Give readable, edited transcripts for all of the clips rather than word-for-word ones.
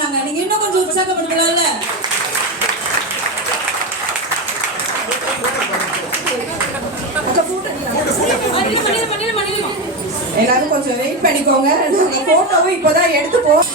நாங்க. நீங்க இன்னும் கொஞ்சம் உற்சாகப்படுத்தலாம்ல? எல்லாரும் கொஞ்சம் வெயிட் பண்ணிக்கோங்க. நாங்க போட்டோவும் இப்பதான் எடுத்துப்போம்.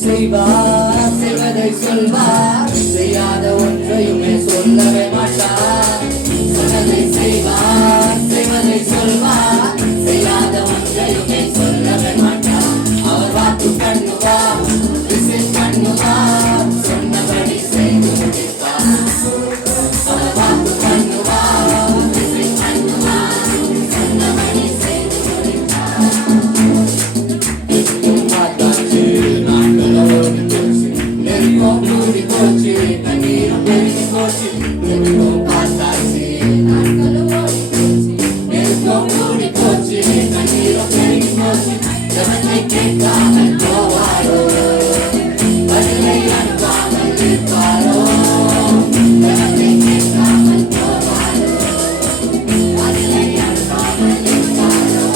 செய்வார், செய்வதை சொல்வார், செய்யாத ஒன்றையுமே சொல்லவே மாட்டார். சொன்னதை செய்வார், செய்வதை சொல்வார், செய்யாத ஒன்றையுமே சொல்லவே மாட்டார். அவர் வாக்கு பண்ணுவார், விசில் பண்ணுவார், சொன்னபடி செய்து முடிப்பார். அவர் வாக்கு பண்ணுவார், விசில் பண்ணுவார், சொன்னபடி செய்து முடிப்பார். கூடி போச்சு, கண்ணீரும் பெருகி போச்சு, எதுவும் பார்த்தாச்சு, நாட்களும் ஓடி போச்சு. நெருக்கம் கூடி போச்சு, கண்ணீரும் பெருகி போச்சு, ஜபத்தை கேட்காமல் போவாரோ, பதிலை அனுப்பாமல் இருப்பாரோ, ஜபத்தை கேட்காமல் போவாரோ, பதிலை அனுப்பாமல் இருப்பாரோ.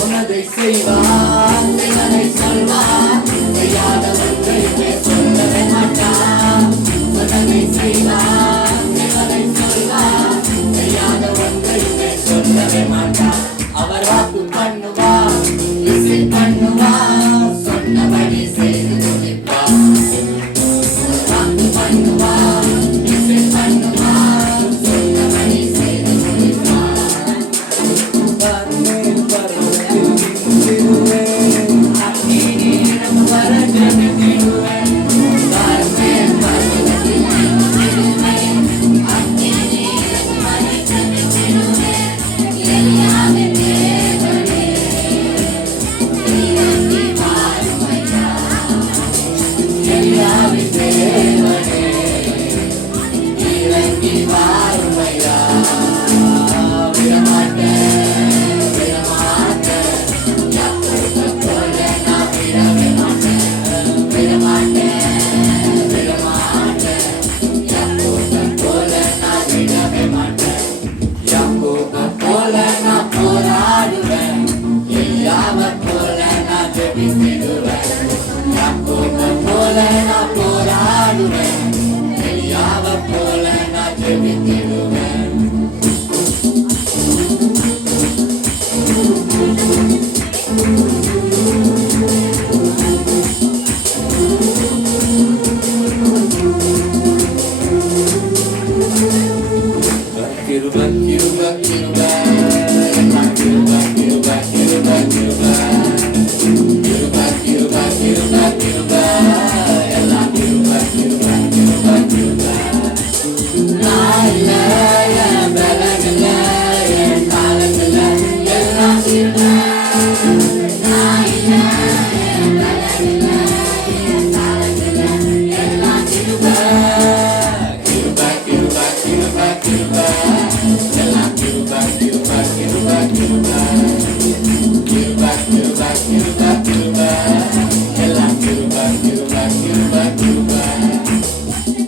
சொன்னதை செய்வார், செய்வதை சொல்வார், செய்யாத ஒன்றையுமே சொல்லவே மாட்டார். சொன்னதை செய்வார், செய்வதை சொல்வார், செய்யாத ஒன்றையுமே சொல்லவே மாட்டார். அவர் வாக்கு பண்ணுவார், விசில் பண்ணுவார், சொன்னபடி செய்து முடிப்பார். வாக்கு பண்ணுவார், விசில் பண்ணுவார், சொன்னபடி செய்து முடிப்பார். Amen.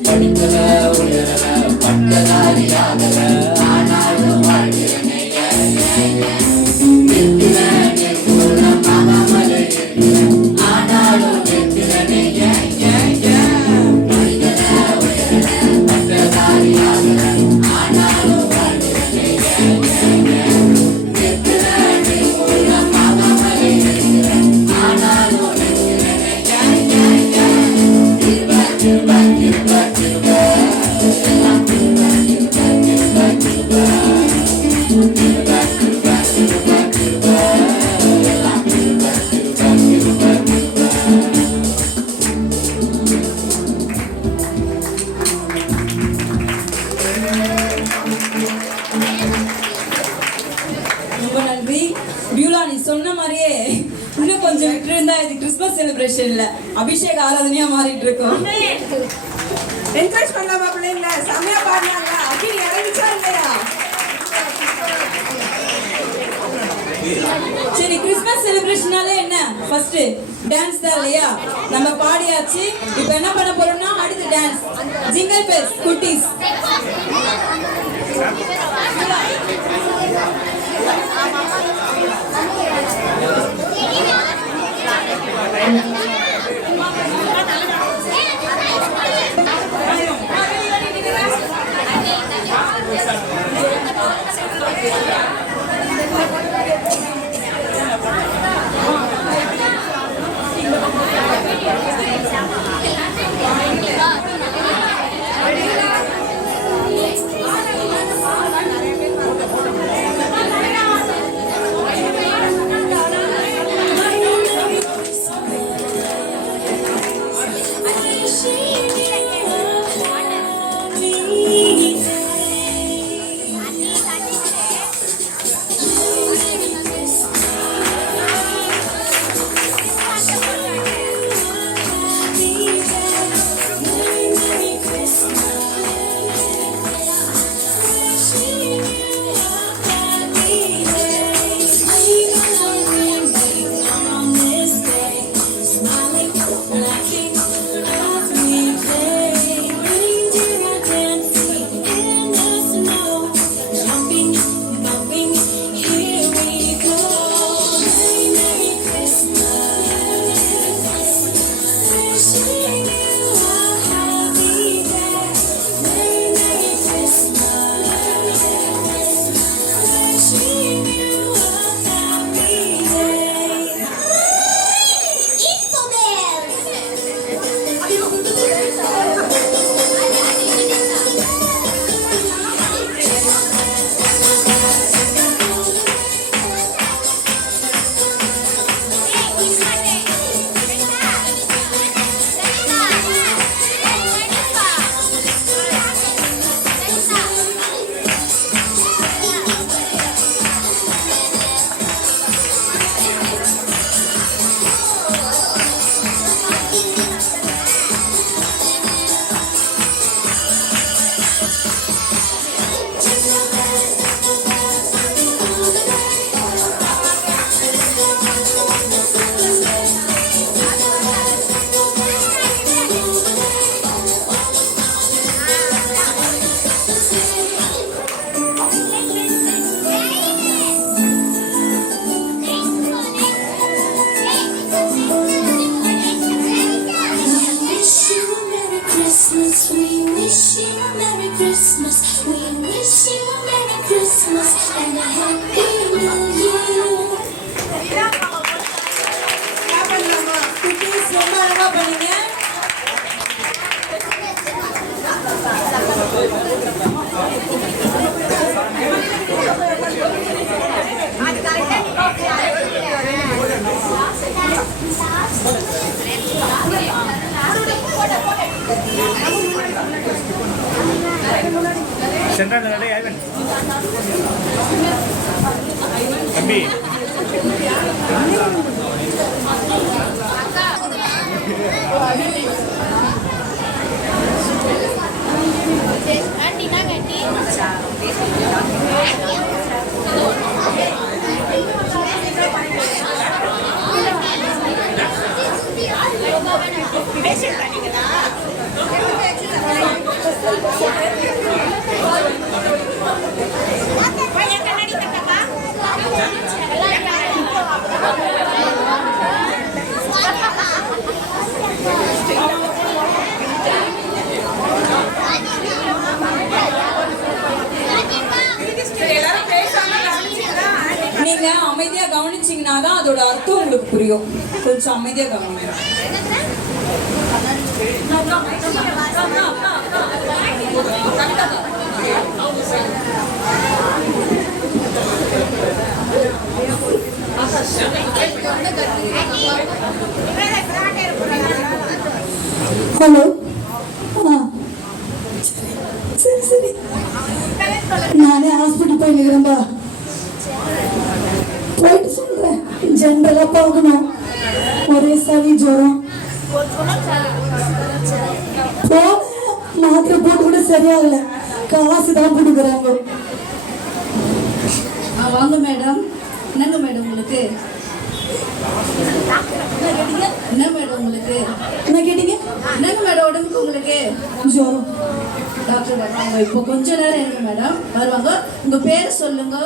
படிக்கல உயரல பட்டதாரி ஆகல ஆனாலும் வாழ்கிறேனே நிற்கிறேன் ஆகாமலே இருக்கிறேன் ஆனாலும் நிற்கிறேனே படிக்கல உயரல பட்டதாரி ஆகல ஆனாலும் வாழ்கிறேனே நிற்கிறேன் ஆகாமலே இருக்கிறேன் ஆனாலும் நிற்கிறேனே ரொம்ப நன்றி பியூலா. நீ சொன்ன மாதிரியே இன்னும் கொஞ்சம் விட்டு இருந்தா இது கிறிஸ்மஸ் செலிப்ரேஷன்ல அபிஷேக ஆராதனையா மாறிட்டு இருக்கோம். என்கரேஜ் பண்ணலாமா பிள்ளைங்கள? செமையா பாடுறாங்க. அகில் இறங்கிச்சா இல்லையா? சரி, கிறிஸ்மஸ் செலிப்ரேஷனாலே என்ன? ஃபர்ஸ்ட் டான்ஸ் தான் இல்லையா? நம்ம பாடியாச்சு. இப்போ என்ன பண்ண போறோம்னா அடுத்து டான்ஸ். ஜிங்கல் பெல்ஸ் குட்டீஸ். Sentra ada Ivan. Kami. Ganti. நீங்க அமைதியா கவனிச்சீங்கன்னா தான் அதோட அர்த்தம் உங்களுக்கு புரியும். கொஞ்சம் அமைதியா கவனிங்க. ஹலோ. சரி சரி, நானே ஹாஸ்பிட்டல் போய் நிற்கிறேன்பா. போயிட்டு சொல்றேன். ஜென்ரலா போகணும், ஒரே சளி ஜுரம். போனேன், மாத்திரை போட்டு கூட சரியாகல, காசு தான் கொடுக்குறாங்க. வாங்க மேடம். என்னங்க மேடம் உங்களுக்கு? என்ன மேடம் உங்களுக்கு? என்ன கேட்டீங்க? என்னங்க மேடம் உடம்புக்கு உங்களுக்கு? ஜுரம். டாக்டர் வருவாங்க இப்போ கொஞ்ச நேரம் இருங்க மேடம், வருவாங்க. உங்க பேரை சொல்லுங்க.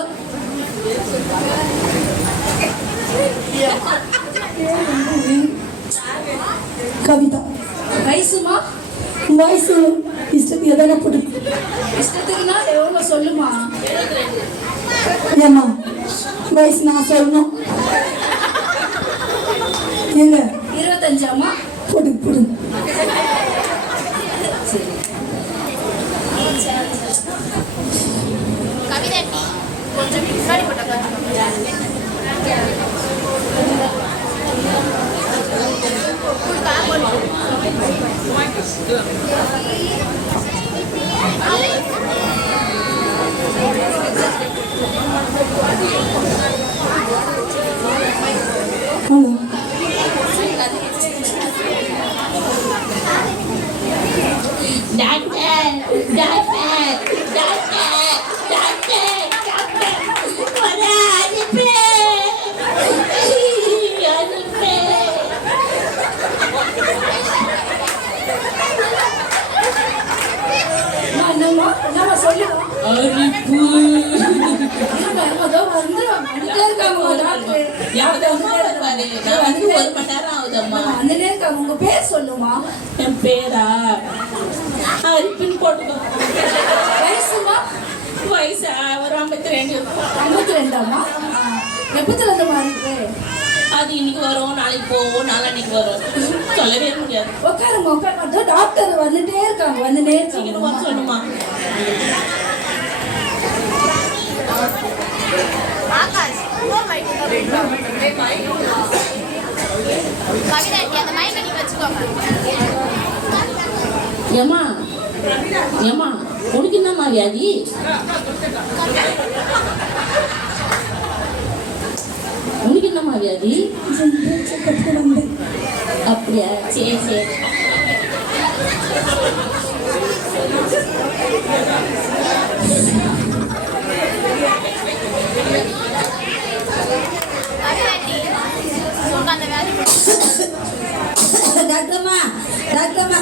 கவிதா. வயசுமா? வயசு இஷ்டத்துக்கு எதனா போட்டு. இஷ்டத்துக்குன்னா எவ்வளோ சொல்லுமா? ஏம்மா வயசு நான் சொல்லணும்? ஏங்க 25ஆமா? போட்டு போடு. கவிதாட்டி கொஞ்சம் முன்னாடி போட்டாங்க. Hello. Doctor doctor doctor doctor doctor ஒரு அனுப்பு அனுப்பு. என்னம்மா என்னம்மா சொல்லுங்க. அனுப்பு அதோ வந்துட்டே இருக்காங்க டாக்டர். வந்து 1 மணி நேரம் ஆகுதம்மா. வந்துட்டே இருக்காங்க. உங்க பேர் சொல்லுமா? என் பேரா அரிப்பின்னு போட்டுக்கோ. வயசுமா? வயசா ஒரு 52. 52ஆமா? எப்பத்துல இருந்து மாறிட்டு? அது இன்னைக்கு வரும், நாளைக்கு போவோம், நாளைக்கு வரும், சொல்லவே முடியாது. உட்காருமா உட்காருமா. டாக்டர் வந்துட்டே இருக்காங்க, வந்துட்டே சீக்கிரம் இருக்காங்க. வர சொல்லுமா. ஏமா ஏமா உனக்கு என்னம்மா வியாதி? உனக்கு என்னம்மா வியாதி? அப்படியா? சரி சரி. டாக்டர்மா டாக்டர்மா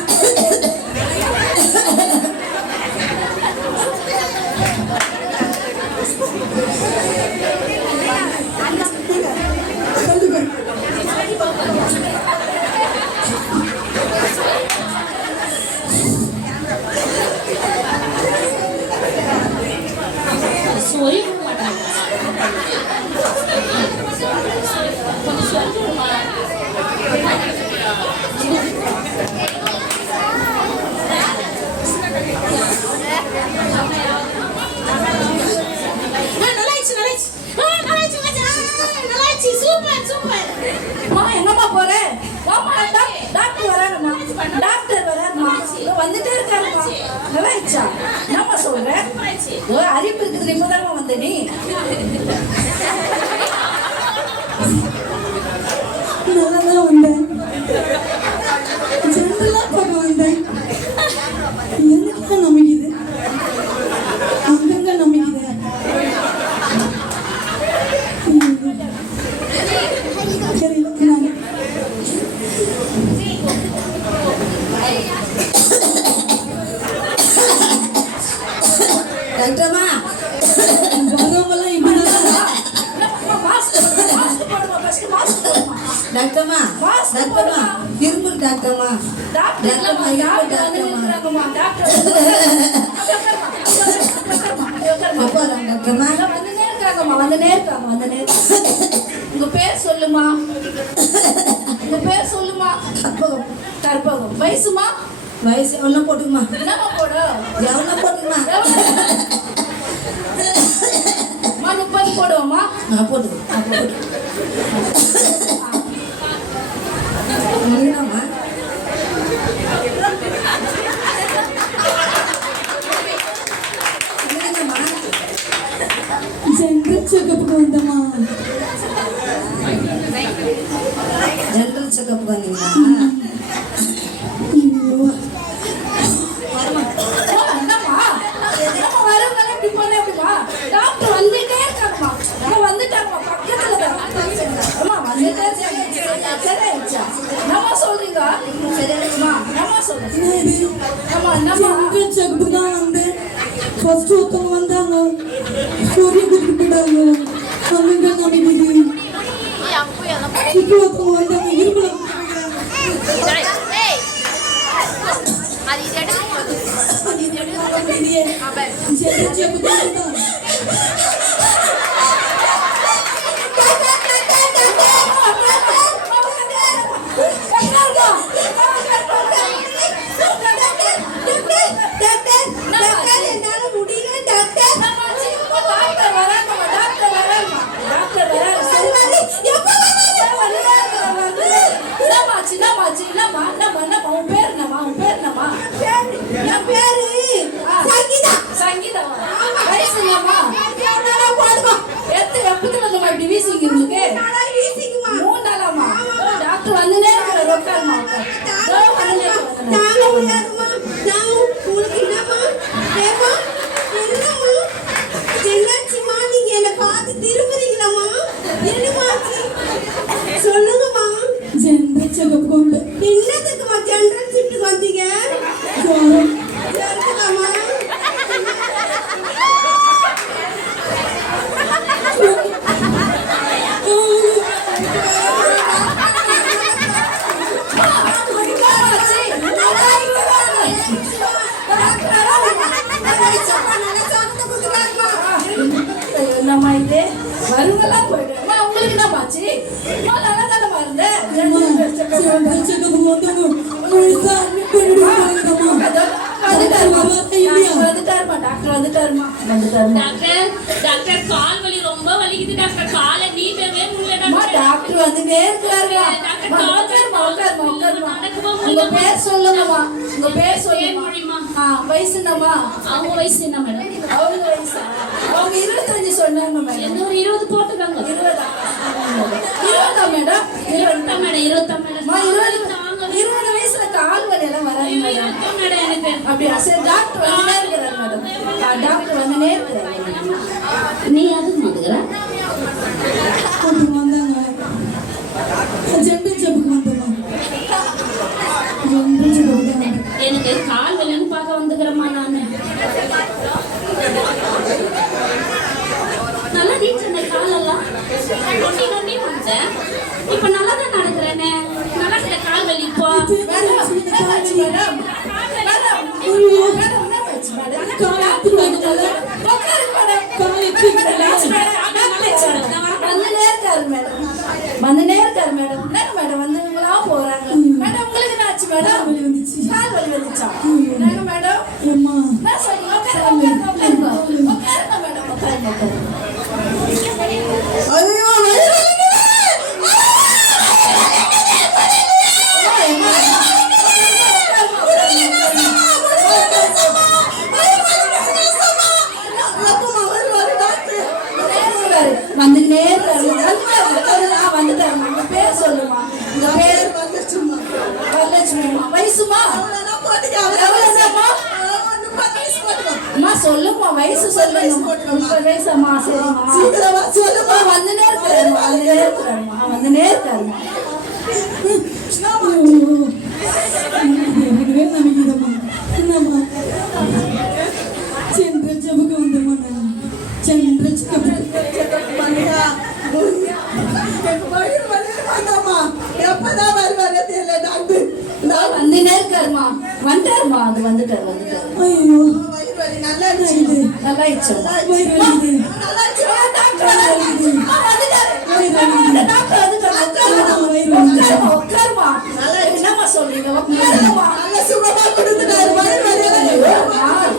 சொல்லி மாட்டாங்க. கொஞ்சம் சொல்லிடுமா. எங்கம்மா போற? டாக்டர் வராங்கம்மா. டாக்டர் வராங்கம்மா. வந்துட்டே இருக்காருமா. நல்லா ஆயிடுச்சா? என்னம்மா சொல்ற? அரிப்பு இருக்குது, இப்பதானமா வந்த நீ? நல்லாதான் வந்தேன், ஜென்ரலா பார்க்க வந்தேன். எனக்கு நம்பிக்குது, அங்கங்க நம்பிக்குது. தெரியல நான். டாக்டர்மா வரவங்களாம் இப்படிதான். டாக்டர்மா டாக்டர்மா இருமல் டாக்டர்மா டாக்டர்மா இருமல் டாக்டர்மா அப்பா டாக்டர்மா வந்துட்டே இருக்காங்கம்மா, வந்துட்டே இருக்காங்க, வந்துட்டே பேர் சொல்லுமா. உங்க பேர் சொல்லுமா. கற்பகம். கற்பகம். வயசுமா. வயசு எவ்வளோ போட்டுக்குமா. என்னம்மா போடு. எவ்வளோ போட்டுக்குமா. அம்மா 30 போடுவோமா. போட்டுக்கோ. முடியலாமா. ஜென்ரல் செக்கப்புக்கு வந்தம்மா. ஜென்ரல் செக்கப்புக்கு வந்தீங்களா. டாக்டர் வந்துட்டே இருக்காங்கம்மா. வந்துட்டாங்கம்மா பக்கத்துல தான். அம்மா வந்துட்டே சரியாயிடுச்சா. என்னம்மா சொல்றீங்க. சரியாயிடுச்சுமா. என்னம்மா சொல்றீங்க. அம்மா என்னம்மா. ஜென்ரல் செக்கப்புக்கு தான் வந்தேன். ஃபர்ஸ்ட் ஒருத்தவங்க வந்தாங்க. ஸ்டோரி கொடுத்துட்டு போயிட்டாங்க. அங்கங்க நம்பிக்குது. இப்போ ஒருத்தவங்க வந்தாங்க. இருக்கலாம். ஜென்ரல் செக்கப்புக்கு வந்தாங்க. டாக்டர் வந்துனே இருக்கிற சொல்லுங்கம்மா. ஜென்ரல் செக்கப்புக்கு வந்தேன். என்னதுக்குமா ஜென்ரல் சீட்டுக்கு வந்தீங்க. இருக்குதாம்மா. என்னம்மா இது வருங்கெல்லாம் போயிடு. உங்களுக்கு என்ன பாச்சு. நல்லா தானே பாருங்க. ஜென்ரல் செக்கப்புக்கு வந்தாங்க. வந்துட்டாருமா. டாக்டர் டாக்டர் கால் வலி ரொம்ப வலிக்குது டாக்டர். காலை நீட்டவே முடியல டாக்டர். டாக்டர் வந்துட்டே இருக்காருமா. உங்க பேர் சொல்லுங்கம்மா. உங்க பேர் சொல்லுமா. வயசு என்னம்மா. அவங்க வயசு என்ன மேடம். அவங்க வயசு அவங்க 25 சொன்னாங்க மேடம். என்ன ஒரு 20 போட்டுக்காங்க. 20 மேடம். 20 மேடம். 20 மேடம். 20 வயசுல கால் வலி எல்லாம் வராது மேடம். மேடம் எனக்கு அப்படியா. சரி டாக்டர் வந்துட்டே இருக்கிறார் மேடம். டாக்டர் வந்துட்டே இருக்கிறார். நீ அதுக்கு மாத்துக்கிற. வந்தாங்க. ஜென்ரல் செக்கப்புக்கு வந்தம்மா. ஜென்ரல் செக்கப்புக்கு தான். எனக்கு கால் வலின்னு பார்க்க வந்துக்கிறேம்மா நான். நல்லா நீச்சல் காலெல்லாம் நொண்டி நொண்டி வந்தேன். இப்போ நல்லா தான் நடக்கிறேனே. நல்லா இருக்கிற கால் வலி இப்போ. வந்துட்டே இருக்காரு மேடம். என்னங்க மேடம் வந்துங்களா போறாங்க மேடம். உங்களுக்கு என்னாச்சு மேடம். கால் வலி வந்துச்சா. என்னங்க மேடம். என்ன சொல்றீங்க. உட்காருங்க மேடம். உட்காருங்க. வந்துட்டே இருக்காரு. வந்துட்டாரு. உங்க பேர் சொல்லுமா. உங்க பேர் வரலட்சுமிமா. வயசுமா. அம்மா சொல்லுமா. வயசு சொல்லுங்க. 30 வயசுமா. சரிம்மா சொல்லுமா. வந்துட்டே இருக்காருமா. வந்துட்டே இருக்காருமா. நம்பிக்கைதம்மா. என்னம்மா. ஜென்ரல் செக்கப்புக்கு வந்தம்மா. நான் ஜென்ரல் செக்கப்புக்கு எப்பதான் வருவாரு தெரியல டாக்டர். வந்துட்டே இருக்காருமா. வந்துட்டாருமா. அது வந்துட்டாரு. ஐயோ வயிறு வலி நல்லா இருந்துச்சு. நல்லா ஆயிடுச்சு. வயிறு வலிக்குது. நல்லா இருந்துச்சு. டாக்டர் வந்துட்டாரு. டாக்டர் என்னம்மா? நல்ல சுகமா கொடுத்துட்டாரு. வயிறு வலிக்குது.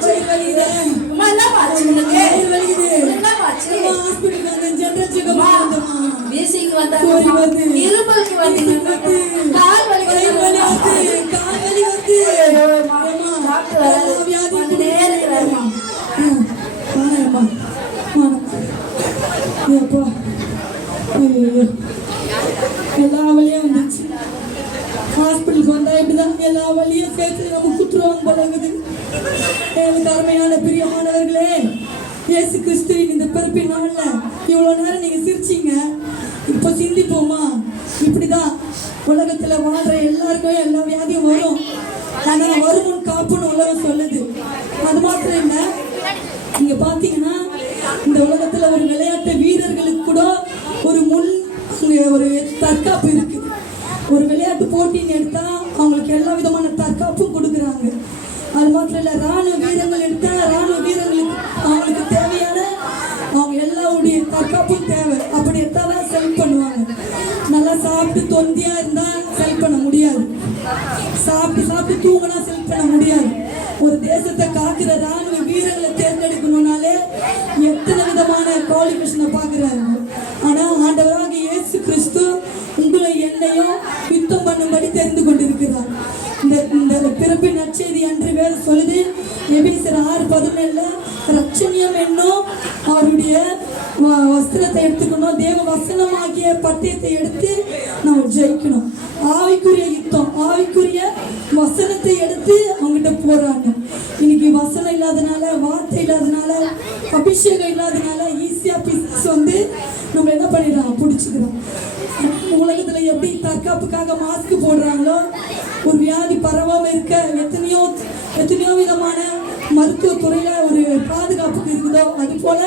வயிறு வலிக்குது. அம்மா, என்னம்மா ஆச்சு உனக்கு? வயிறு வலிக்குது. என்னம்மா ஆச்சு? ஹாஸ்பிட்டல் வந்து ஜெனரல் செக்கப் வந்தோமா. வீசிக்கு போய் வந்தாங்க, வந்து. இருமலுக்கு வந்தீங்க, கால் வலி வயிறு வலி வந்து. கால் வலி வந்து. டாக்டர் வந்துட்டே இருக்கிறாருமா. வானேம்மா. ஏப்பா. ஐயோ. எல்லா வழியும் வந்துச்சு. ஹாஸ்பிட்டலுக்கு வந்தா இப்படிதான் எல்லா வழியும் சேர்த்து நம்ம குற்றுவாங்க போல இருக்குது. எனக்கு அருமையான பிரியமானவர்களே, இயேசு கிறிஸ்துவின் இந்த பிறப்பின் நாள்ல இவ்வளவு நேரம் நீங்க சிரிச்சீங்க. இப்ப சிந்திப்போமா? இப்படிதான் உலகத்துல வாழ்ற எல்லாருக்கும் எல்லா வியாதியும் வரும். ஆனா வருமுன் காப்புன்னு உலகம் சொல்லுது. அது மாத்திரம் இல்ல, நீங்க பாத்தீங்கன்னா இந்த உலகத்துல ஒரு விளையாட்டு வீரர்களுக்கு கூட ஒரு ஒரு தற்காப்பு இருக்கு. ஒரு விளையாட்டு போட்டின்னு எடுத்தா அவங்களுக்கு எல்லா விதமான தற்காப்பும் கொடுக்குறாங்க. அது மாத்திரம் இல்ல, ராணுவ வீரர்கள் எடுத்தா ராணுவ வீரர்களுக்கு அவங்களுக்கு தேவையான அவங்க எல்லாருடைய தற்காப்பும் தேவை. அப்படி எடுத்தாதான் செலக்ட் பண்ணுவாங்க. நல்லா சாப்பிட்டு தொந்தியா இருந்தா செலக்ட் பண்ண முடியாது. சாப்பிட்டு தூங்கினா செலக்ட் பண்ண முடியாது. ஒரு தேசத்தை காக்கிற ராணுவ வீரர்களை தேர்ந்தெடுக்கணும்னாலே எத்தனை விதமான குவாலிஃபிகேஷனை பார்க்குறாங்க. ஆனா ஆண்டவராக இயேசு கிறிஸ்து உங்களை என்னையும் யுத்தம் பண்ணும்படி தெரிந்து கொண்டிருக்கிறார். இந்த பிறப்பின் நற்செய்தி அன்று வேறு சொல்லுது, எபேசியர் 6:17 ரட்சணியம் என்னும் அவருடைய வஸ்திரத்தை எடுத்துக்கணும், தேவ வசனமாகிய பட்டயத்தை எடுத்து நம்ம ஜெயிக்கணும். ஆவிக்குரிய யுத்தம், ஆவிக்குரிய வசனத்தை எடுத்து அவங்ககிட்ட போராடணும். இன்னைக்கு வசனம் இல்லாதனால, வார்த்தை இல்லாதனால, அபிஷேகம் இல்லாதனால ஈஸியா பிசினஸ் வந்து நம்ம என்ன பண்ணிடுறாங்க, பிடிச்சிக்கிறோம். உலகத்துல எப்படி தற்காப்புக்காக மாஸ்க் போடுறாங்களோ, ஒரு வியாதி பரவாம இருக்க எத்தனையோ விதமான மருத்துவ துறையில ஒரு பாதுகாப்புக்கு இருக்குதோ, அது போல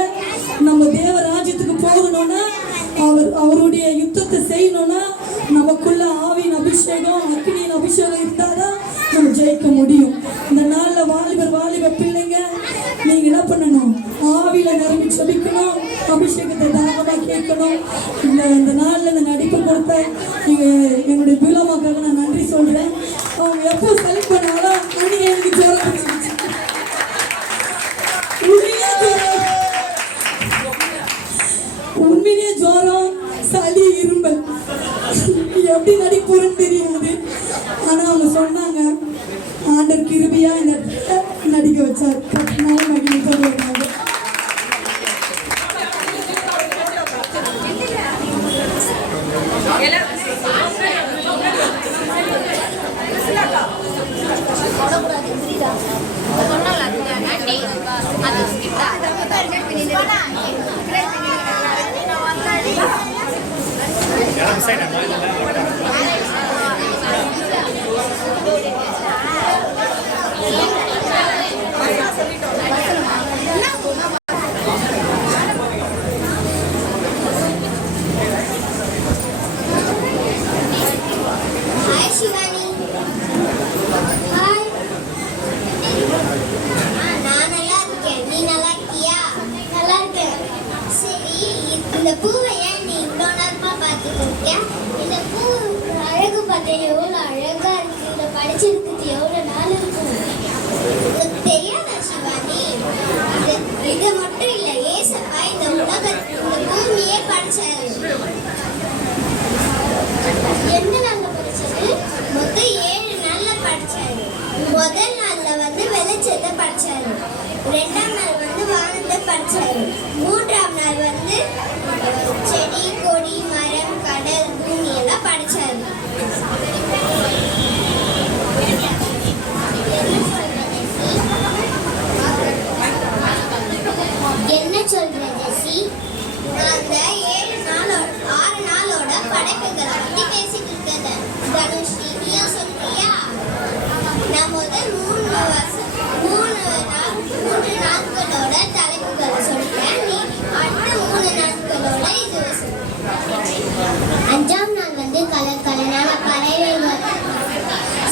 நம்ம தேவ ராஜ்யத்துக்கு போகணும்னா, அவருடைய யுத்தத்தை செய்யணும்னா நமக்குள்ள ஆவியின் அபிஷேகம், அக்னியின் அபிஷேகம் இருந்தாதான் நம்ம ஜெயிக்க முடியும். இந்த நாள்ல வாலிப பிள்ளைங்க நீங்க என்ன பண்ணணும், ஆவியில நிரம்பி செபிக்கணும், அபிஷேகத்தை தாராளமா கேட்கணும். இந்த நாள்ல இந்த நடிப்பு கொடுத்த என்னுடைய பிள்ளைமாக்காக நான் நன்றி சொல்றேன். அவங்க எப்போ செலக்ட் பண்ணாலும் அன்னைக்கு எனக்கு ஜோரம் பிடிச்சிருச்சு. உண்மையிலேயே ஜோரம், சளி, இரும்பல் எப்படி நடிப்போறன்னு தெரியாது. ஆனா அவங்க சொன்னாங்க, ஆண்டவர் கிருபையா இந்த நடிக்க வச்சார். கட்டினால மகிழ்ச்சி சொல்லுவாங்க. இந்த பூவை ஏன் நீ இவ்வளோ நேரமா பார்த்துட்டு இருக்க? இந்த பூ அழகு பார்த்தா எவ்வளோ அழகா இருக்கு. இதை படிச்சிருக்குது எவ்வளோ நாள் இருக்கும். உனக்கு தெரியாதா சிவானி? இது மட்டும் இல்லை, ஏசப்பா இந்த பூமியே படிச்சாரு. எந்த நாள்ல படிச்சாரு? மொத்தம் 7 நாள்ல படிச்சாரு. முதல் நாள்ல வந்து வெளிச்சத்தை படிச்சாரு, 2ஆம் நாள் வந்து வானத்தை படிச்சாரு, 3ஆம் நாள் வந்து செடி, கொடி, மரம், கடல், பூமி எல்லாம் படிச்சாரு. என்ன சொல்ற ஜெசி? அந்த 6 நாளோட படைப்புகளை பத்தி பேசிட்டு இருக்கத தனுஷ்ரீ, நீயா சொல்றியா? நான் முதல் 3 நாட்களோட தலைப்புகளை சொல்றேன், நீ அடுத்த 3 நாட்களோட இது சொல்லு. 5ஆம் நாள் வந்து கலரான பறவைகள்,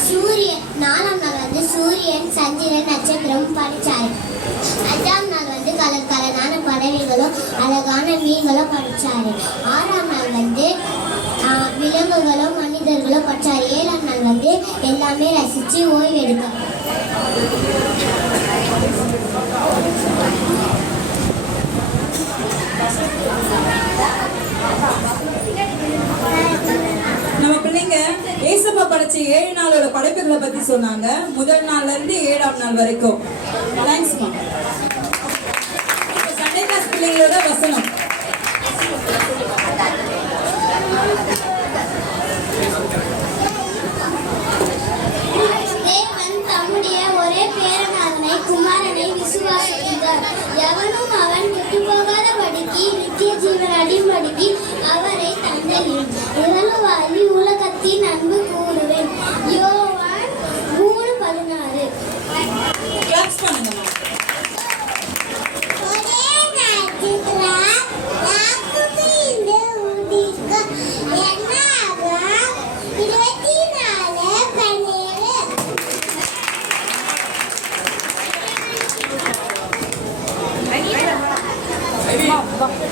சூரியன். 4ஆம் நாள் வந்து சூரியன், சந்திரன், நட்சத்திரம் படிச்சாரு. 5ஆம் நாள் வந்து கலரான பறவைகளும் அழகான மீன்களும் படிச்சாரு. 6ஆம் நாள் வந்து விலங்குகளும் மனிதர்களும் படிச்சாரு. 7ஆம் நாள் வந்து எல்லாமே ரசித்து ஓய்வு எடுக்கலாம். நம்ம பிள்ளைங்க ஏசப்பா படைச்ச 7 நாளோட படைப்புகளை பத்தி சொன்னாங்க. முதல் நாள்ல இருந்து 7ஆம் நாள் வரைக்கும். தேங்க்ஸ்மா. சண்டே கிளாஸ் பிள்ளைங்களோட வசனம். தேவன் தம்முடைய ஒரே பேரனாதனை குமாரனை விசுவாசித்தார். எவனும் அவன் விட்டுப்போகாதபடிக்கு நித்திய ஜீவன் அடையும்படிக்கு அவரை தந்தளின். இவனுவாகி உலகத்தின் அன்பு கூறுவேன். யோவான் 3:16. கிளாப்ஸ் பண்ணுங்கம்மா.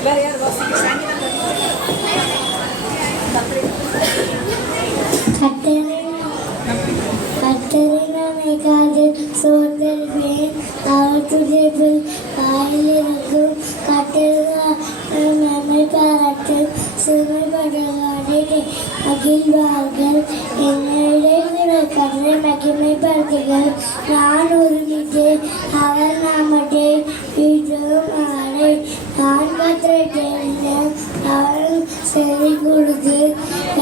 வேற யார் வாசிக்க? கட்டளைக்காக சோதரிப்பேன். அவர் துடைப்பில் காயிலிருக்கும் கட்டளை நன்மை பாராட்டு சிறுமைப்படுவாரை மகிழ்வார்கள். என்னுடைய கட்டளை மகிமைப்படுத்துகள். நான் உறுதித்து அவர் நாமத்தை வீட்டும் அவரை நான் கத்திரிட்டேன். அவர் செவி கொடுத்து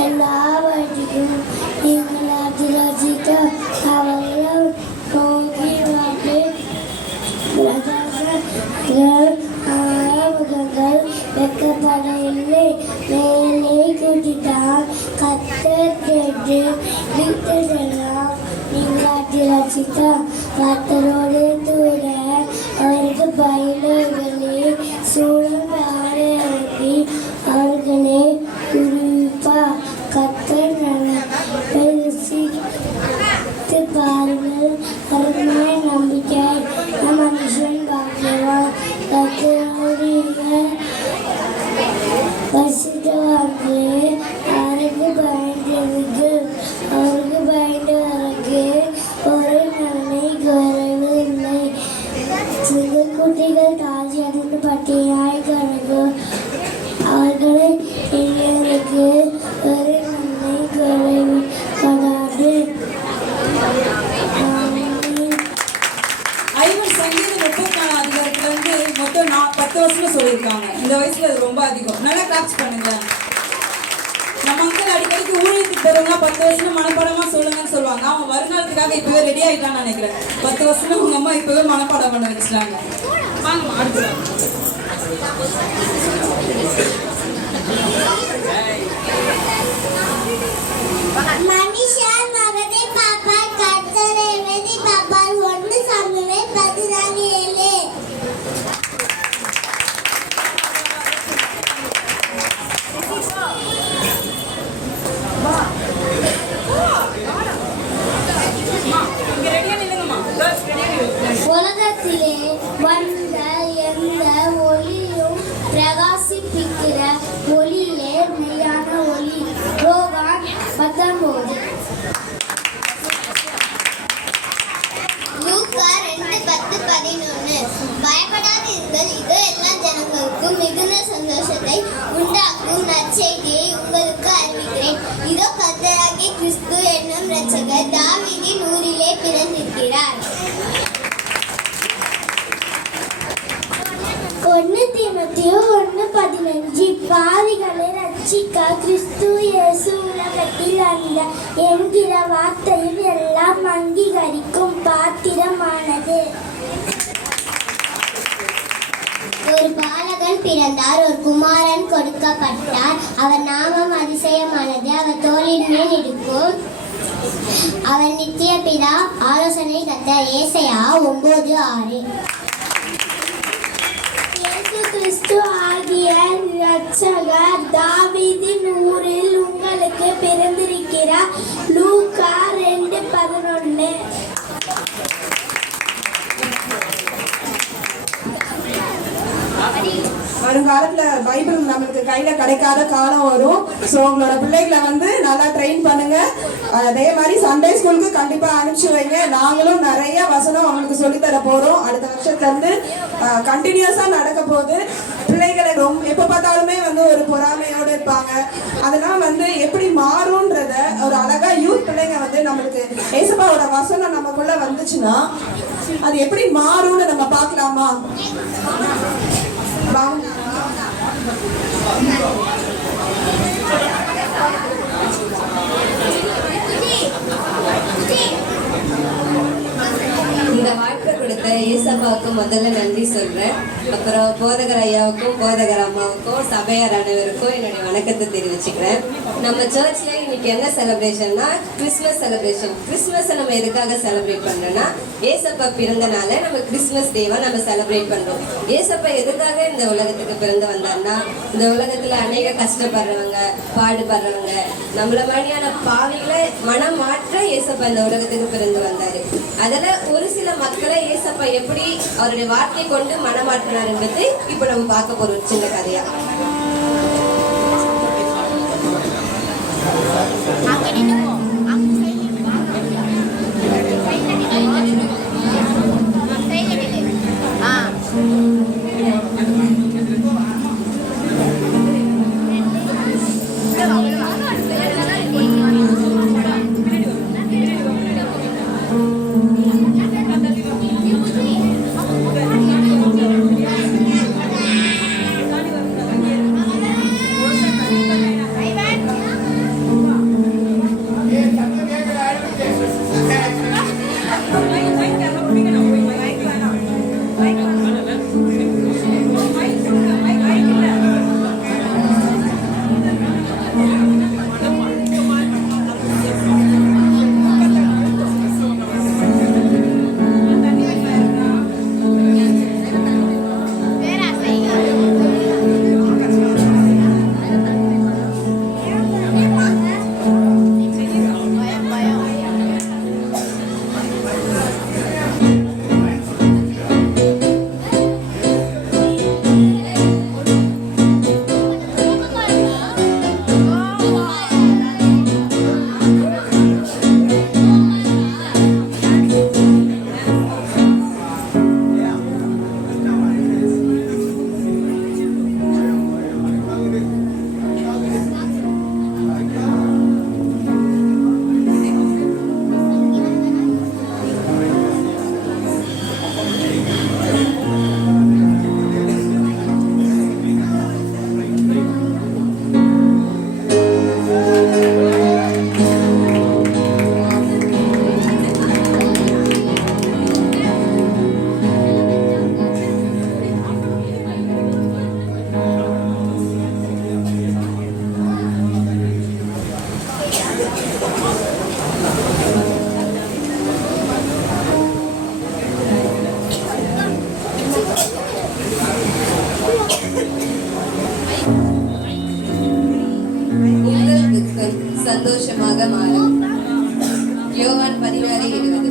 எல்லாவற்றிலும் நீங்கள் அதிரசித்த அவர்கள் போகி வாட்டு முகங்கள் வெக்கப்படவில்லை. மேலே கூட்டிட்டால் கத்தர் கேட்டு விட்டதெல்லாம் நீங்கள் அதிரசித்த கத்தரோடு தூர அவருக்கு பயந்தவர்களே சூழல் பாடி அவர்களே குறிப்பா கத்தர் பெருசித்து பாருங்கள். அருமை நம்பிக்கை மனுஷன் பாக்கியவான். கத்தருடைய பரிசுத்தவான்களே அவருக்கு பயந்தவருக்கு ஒரு நன்மை குறைவு இல்லை. சிறு குட்டிகள் தாழ்ச்சி அடைந்து பட்டியாய் கணக்கும் அவர்களை எங்களுக்கு ஒரு நன்மை குறைவு படாது. ஐவன் சங்கீதம் 34 அதிகாரத்துல இருந்து மொத்தம் 10 வருஷம் சொல்லியிருக்காங்க. இந்த வயசுல அது ரொம்ப அதிகம். நல்லா கிளாப்ஸ் பண்ணுங்க. நம்ம அங்கிள் அடிக்கடிக்கு ஊழியத்துக்கு போறவங்க 10 வருஷம் மனப்பாடமா சொல்லுங்கன்னு சொல்லுவாங்க. அவன் வருங்காலத்துக்காக இப்பவே ரெடி ஆயிட்டான்னு நினைக்கிறேன். 10 வருஷம் உங்க அம்மா இப்பவே மனப்பாடம் பண்ண வச்சுட்டாங்க. வாங்கம்மா அடுத்து. மனுஷன் மகனை பார்ப்பார் கர்த்தரை வெதி பார்ப்பார். 1 சாமுவேல் 14:7. உலகத்திலே வந்த எந்த ஒளியும் பிரகாசிப்பிக்கிற ஒளியிலே மெய்யான ஒளி. யோவான் 19. லூக்கா 2:10-11. பயப்படாதீர்கள், இதோ எல்லா ஜனங்களுக்கும் மிகுந்த சந்தோஷத்தை உண்டாக்கும் நற்செய்தியை உங்களுக்கு அறிவிக்கிறேன். இதோ கர்த்தராகிய கிறிஸ்து என்னும் இரட்சகர் தாவீதின் ஊரிலே பிறந்திருக்கிறார். 1 தீமோத்தேயு 1:15. பாவிகளை ரட்சிக்க கிறிஸ்து இயேசு உலகத்தில் வந்தார் என்கிற வார்த்தையில் எல்லாம் அங்கீகரிக்கும் பாத்திரமானது. ஒரு பாலகன் பிறந்தார், ஒரு குமாரன் கொடுக்கப்பட்டார். அவர் நாமம் அதிசயமானது. அவர் தோளின் மேல் இருக்கும். அவர் நித்திய பிதா, ஆலோசனை கர்த்தர். ஏசாயா 9:6. கிறிஸ்து ஆகிய இரட்சகர் தாவீதின் ஊரில் உங்களுக்கு பிறந்திருக்கிறார். லூக்கா 2:11. வருங்காலத்துல பைபிள் நம்மளுக்கு கையில கிடைக்காத காலம் வரும். ஸோ உங்களோட பிள்ளைகளை வந்து நல்லா ட்ரெயின் பண்ணுங்க. அதே மாதிரி சண்டே ஸ்கூலுக்கு கண்டிப்பா அனுப்பிச்சு வைங்க. நாங்களும் நிறைய வசனம் அவங்களுக்கு சொல்லித்தர போறோம். அடுத்த வருஷத்துல இருந்து கண்டினியூஸா நடக்க போகுது. பிள்ளைகளை ரொம்ப எப்ப பார்த்தாலுமே வந்து ஒரு பொறாமையோடு இருப்பாங்க. அதெல்லாம் வந்து எப்படி மாறும்ன்றத ஒரு அழகா யூத் பிள்ளைங்க வந்து நம்மளுக்கு ஏசப்பாவோட வசனம் நமக்குள்ள வந்துச்சுன்னா அது எப்படி மாறும்னு நம்ம பார்க்கலாமா? வாங்க. இந்த வாய்ப்பை கொடுத்த ஏசப்பாவுக்கு முதல்ல நன்றி சொல்றேன். அப்புறம் போதகர் ஐயாவுக்கும் போதகர் அம்மாவுக்கும் சபையார் அனைவருக்கும் என்னுடைய வணக்கத்தை தெரிவிச்சுக்கிறேன். நம்ம சர்ச்ல இன்னைக்கு என்ன செலிப்ரேஷன்னா கிறிஸ்மஸ் செலிப்ரேஷன். கிறிஸ்மஸை நம்ம எதுக்காக செலிப்ரேட் பண்றோம்னா ஏசப்பா பிறந்தனால நம்ம கிறிஸ்மஸ் டேவை நம்ம செலிப்ரேட் பண்றோம். ஏசப்பா எதுக்காக இந்த உலகத்துக்கு பிறந்து வந்தார்னா இந்த உலகத்துல அநேக கஷ்டப்படுறவங்க பாடுபடுறவங்க நம்மள மாதிரியான பாவிகளை மனம் மாற்ற ஏசப்பா இந்த உலகத்துக்கு பிறந்து வந்தாரு. அதில் ஒரு சில மக்களை ஏசப்பா எப்படி அவருடைய வார்த்தை கொண்டு மனமாற்றினார் என்பது இப்போ நம்ம பார்க்க போறோம் ஒரு சின்ன கதையா. சந்தோஷமாக மாறும். யோவான் 16:20.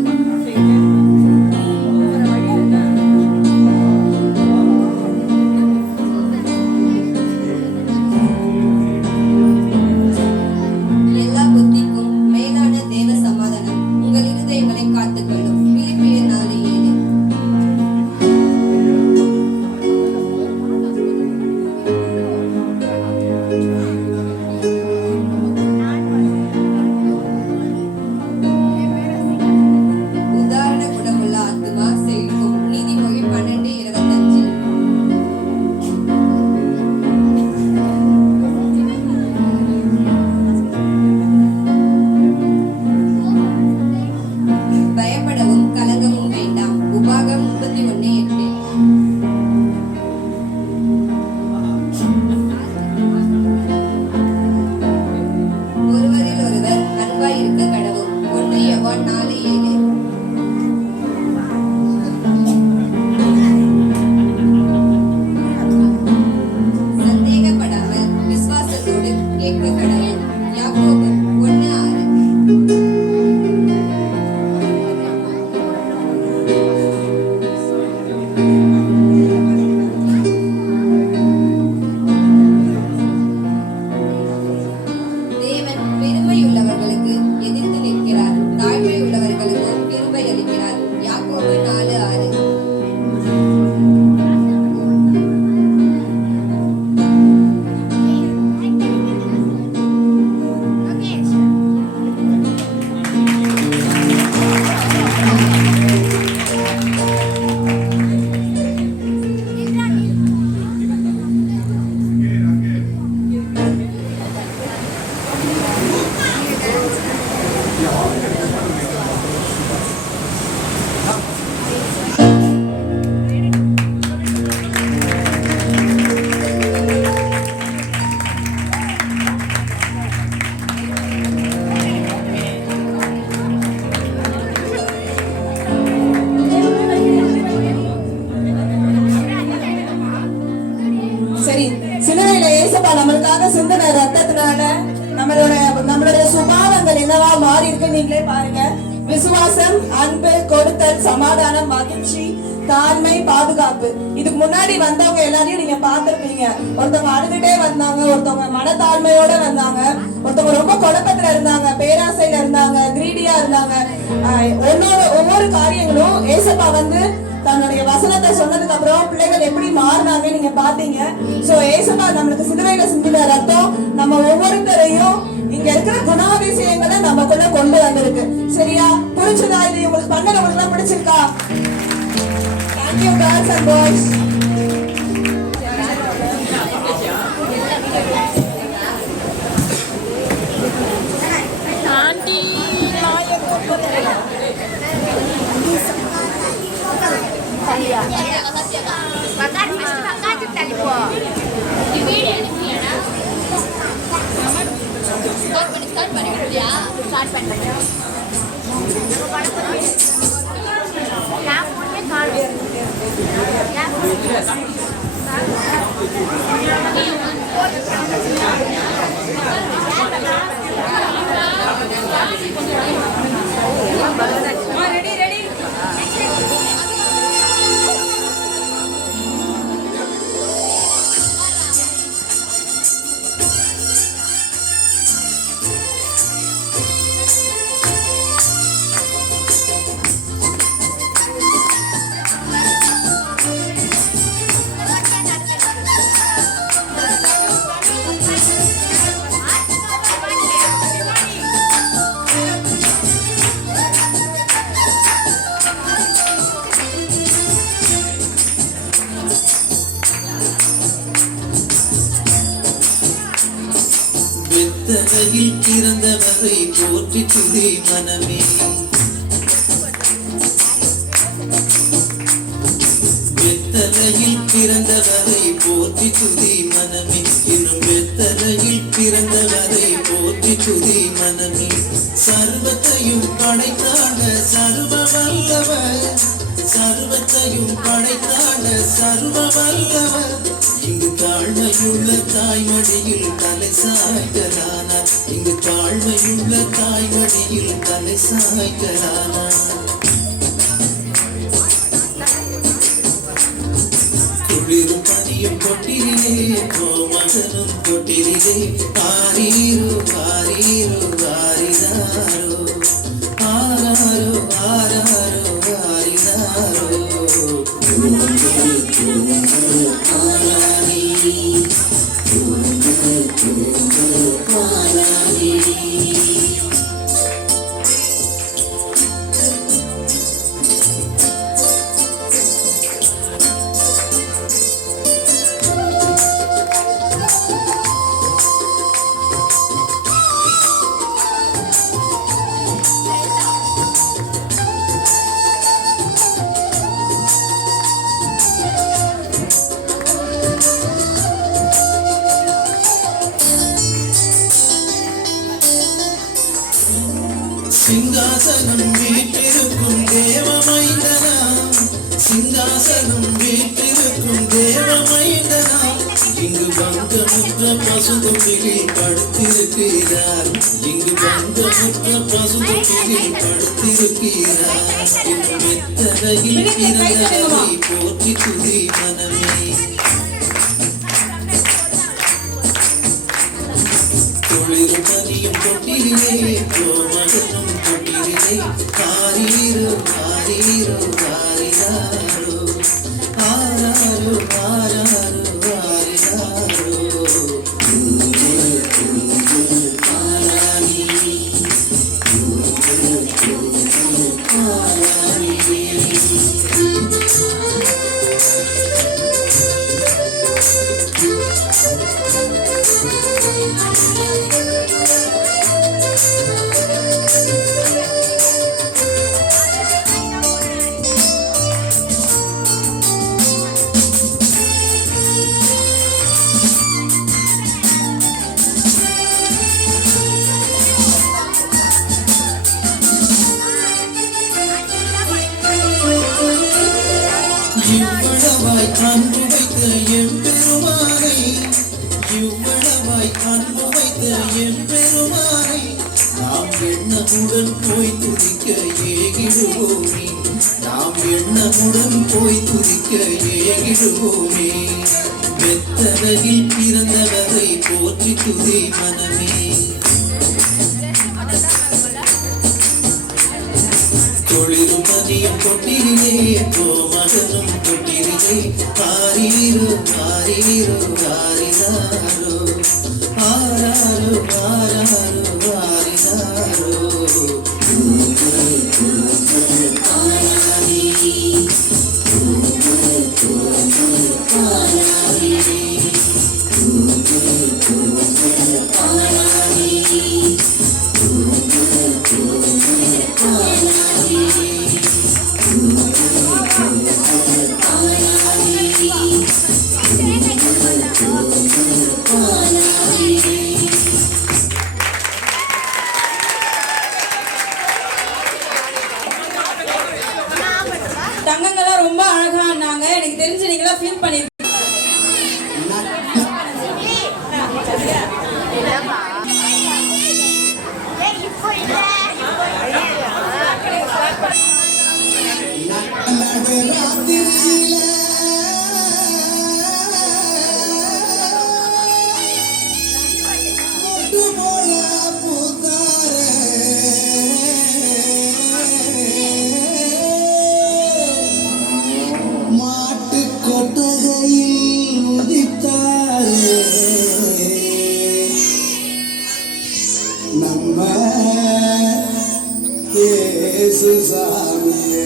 எல்லா புத்திக்கும் மேலான தேவ சமாதானம் உங்கள் இருதயங்களை காத்துக்கொள்ளும். பிலிப்பியர் 4:7. நமக்காக சிந்தின ரத்தத்தினால நம்மளுடைய சுபாவங்கள் என்னவா மாறி இருக்கு நீங்களே பாருங்க. விசுவாசம், அன்பு, கொடுத்தல், சமாதானம், மகிழ்ச்சி, தாழ்மை, பாதுகாப்பு. இதுக்கு முன்னாடி வந்தவங்க எல்லாரையும் நீங்க பார்த்திருப்பீங்க. ஒருத்தவங்க அழுதுட்டே வந்தாங்க, ஒருத்தவங்க மனத்தாழ்மையோட வந்தாங்க, ஒருத்தவங்க ரொம்ப குழப்பத்துல இருந்தாங்க, பேராசையில இருந்தாங்க, கிரீடியா இருந்தாங்க. ஒவ்வொரு காரியங்களும் ஏசப்பா வந்து தன்னுடைய வசனத்தை சொன்னதுக்கு அப்புறம் பிள்ளைகள் எப்படி மாறினாங்க நீங்க பாத்தீங்க. சோ ஏசப்பா நம்மளுக்கு சிலுவையில சிந்தின ரத்தம் நம்ம ஒவ்வொருத்தரையும் இங்க இருக்கிற குணாதிசயங்களை நமக்குள்ள கொண்டு வந்திருக்கு. சரியா? புரிஞ்சுதா? இது உங்களுக்கு பண்ணது உங்களுக்கு பிடிச்சிருக்கா? Thank you girls and boys. வெத்தலையில் பிறந்தவரை போற்றி துதி மனமே. வெத்தலையில் பிறந்தவரை போற்றி துதி மனமே. இன்னும் வெத்தலையில் பிறந்தவரை போற்றி துதி மனமே. சர்வத்தையும் படைத்தாண்ட சர்வ வல்லவர், சர்வத்தையும் படைத்தாண்ட சர்வ வல்லவர். இங்கு தாழ்மையுள்ள தாய்மடியில் தலை சாய்க்கலானார். இங்கு தாழ்மையுள்ள தாய்மடியில் தலை சாய்க்கலானார். குளிரும் பனியும் கொட்டிலே கோமகனும் கொட்டிலே. ஆரீரோ ஆரீரோ ஆரிதாரோ ஆராரோ ஆராரோ ஆரிதாரோ. சிங்காசனம் வீட்டிருக்கும் தேவமைந்தனா, சிங்காசனம் வீட்டிருக்கும் தேவமைந்தனா. இங்கு பங்கமுற்ற பசுதொட்டிலில் படுத்திருக்கிறார். இங்கு பங்கமுற்ற பசுதொட்டிலில் படுத்திருக்கிறார். இங்கு வெத்தலையில் பிறந்தவரை போற்றி துதி மனமே. குளிரும் பனியும் கொட்டிலே கோமகனும் கொட்டிலே. ஆரீரோ ஆரீரோ ஆரிதாரோ ஆராரோ ஆராரோ ஆரிதாரோ. என் பெருமானை நாம் எண்ணமுடன் போய் துதிக்க ஏகிடுவோமே, நாம் எண்ணமுடன் போய் துதிக்க ஏகிடுவோமே. வெத்தரையில் பிறந்தவரை போற்றி துதி மனமே. தொழிலும் பதியும் கொட்டிலே கோமகனும் கொட்டிலே ஆரீரோ ஆரீரோ ஆரிதாரோ ஆராரோ ஆராரோ ஆரிதாரோ. தங்கங்கள்லாம் ரொம்ப அழகா ஆனாங்க. எனக்கு தெரிஞ்சு நீங்களா ஃபீல் பண்ணிருக்கீங்க. மாட்டு கொட்டகையில் உதித்தாரே நம்ம இயேசு சாமியே.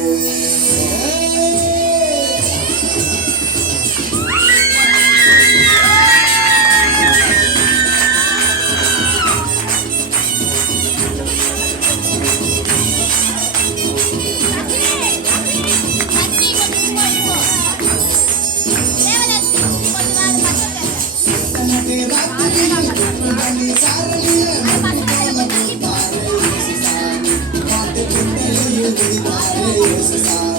Yes,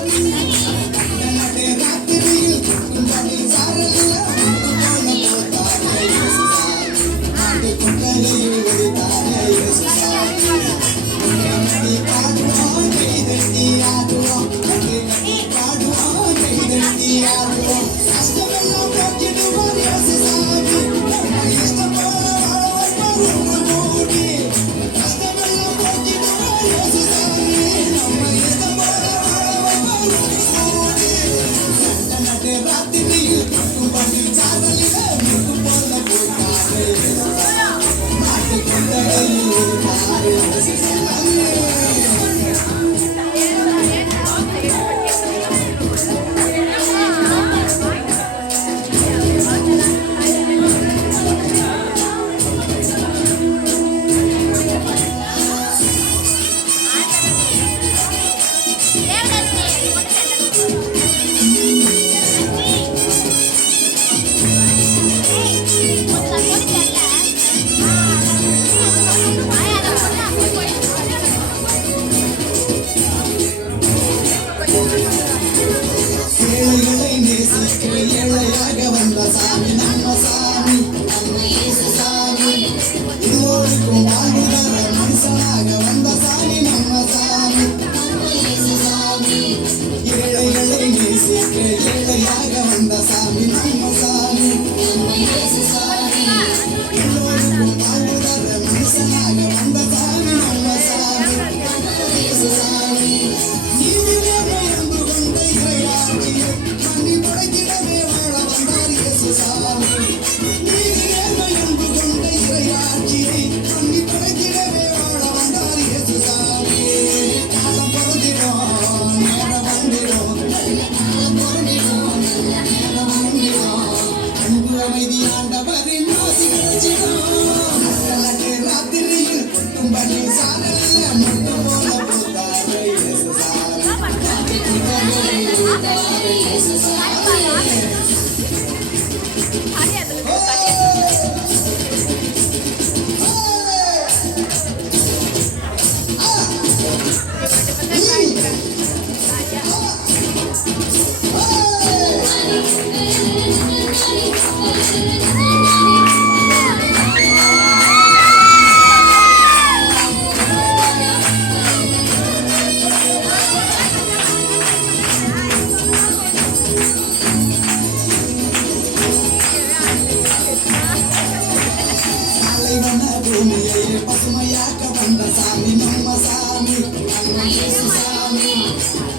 பசுமையான பூமியை பசுமையாக்க வந்த சாமி நம்ம சாமி நம்ம இயேசு சாமி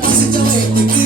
பசிச்ச வயிற்றுக்கு